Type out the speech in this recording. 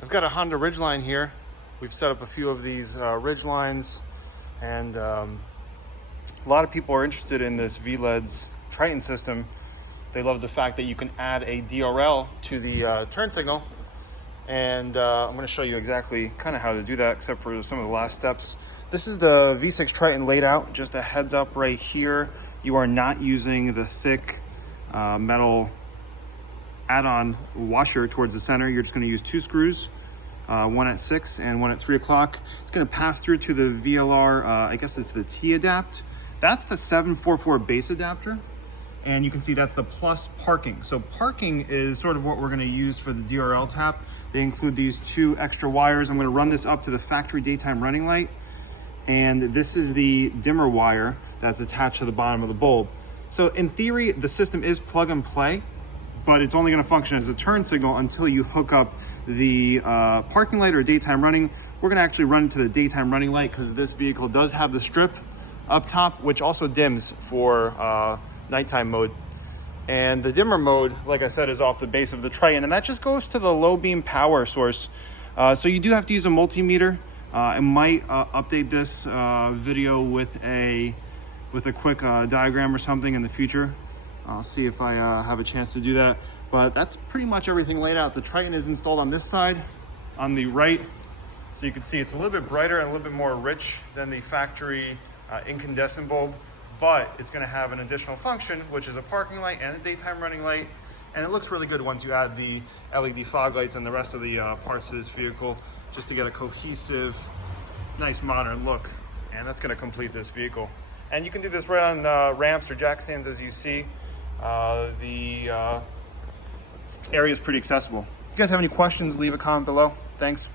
I've got a Honda Ridgeline here. We've set up a few of these Ridgelines, and a lot of people are interested in this VLEDS Triton system. They love the fact that you can add a DRL to the turn signal, and I'm going to show you exactly kind of how to do that, except for some of the last steps. This is the V6 Triton laid out. Just a heads up right here, you are not using the thick metal add-on washer towards the center. You're just going to use two screws, one at 6 and one at 3 o'clock. It's going to pass through to the VLR, I guess it's the T adapt. That's the 744 base adapter, and you can see that's the plus parking. So parking is sort of what we're going to use for the DRL tap. They include these two extra wires. I'm going to run this up to the factory daytime running light, and this is the dimmer wire that's attached to the bottom of the bulb. So in theory, the system is plug and play, but it's only going to function as a turn signal until you hook up the parking light or daytime running. We're going to actually run to the daytime running light because this vehicle does have the strip up top, which also dims for nighttime mode. And the dimmer mode, like I said, is off the base of the Triton, and that just goes to the low beam power source. So you do have to use a multimeter. I might update this video with a quick diagram or something in the future. I'll see if I have a chance to do that, but that's pretty much everything laid out. The Triton is installed on this side, on the right, so you can see it's a little bit brighter and a little bit more rich than the factory incandescent bulb, but it's going to have an additional function, which is a parking light and a daytime running light, and it looks really good once you add the LED fog lights and the rest of the parts of this vehicle, just to get a cohesive, nice modern look, and that's going to complete this vehicle. And you can do this right on ramps or jack stands, as you see. The area is pretty accessible. If you guys have any questions, leave a comment below. Thanks.